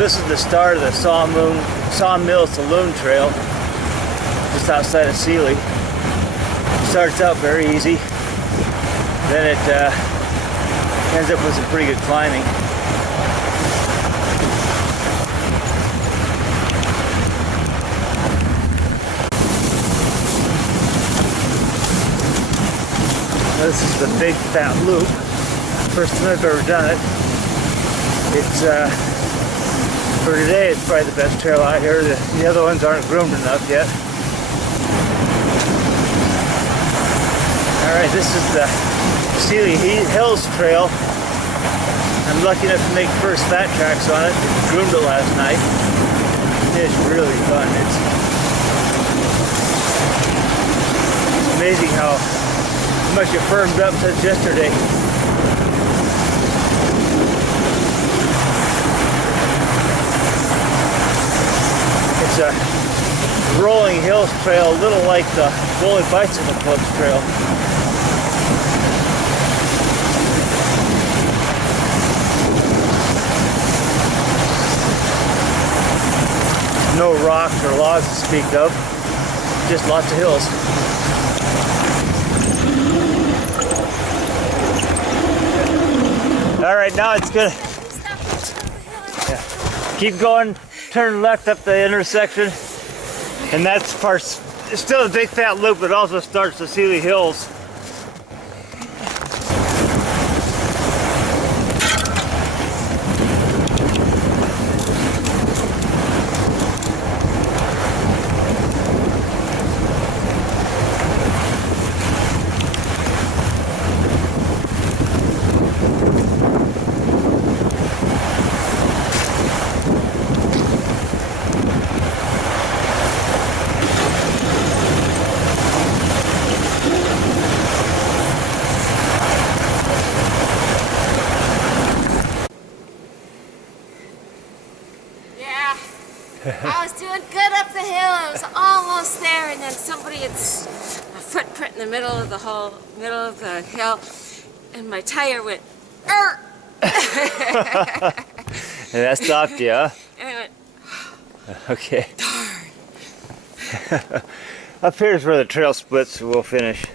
This is the start of the Sawmill Saloon trail, just outside of Seeley. It starts out very easy, then it ends up with some pretty good climbing. This is the Big Fat Loop. First time I've ever done it. It's for today, it's probably the best trail out here. The other ones aren't groomed enough yet. Alright, this is the Seeley Hills Trail. I'm lucky enough to make first fat tracks on it. I groomed it last night. It's really fun. It's amazing how much it firmed up since yesterday. It's a rolling hills trail, a little like the Rolling Bicycle Club's trail. No rocks or logs to speak of, just lots of hills. All right, now it's good. Yeah. Keep going, turn left up the intersection, and that's parts. It's still a Big Fat Loop, but also starts the Seeley Hills. I was doing good up the hill. I was almost there, and then somebody had a footprint in the middle of the hill, and my tire went. And that stopped you, huh? And I went. Okay. Darn. Up here is where the trail splits, so we'll finish.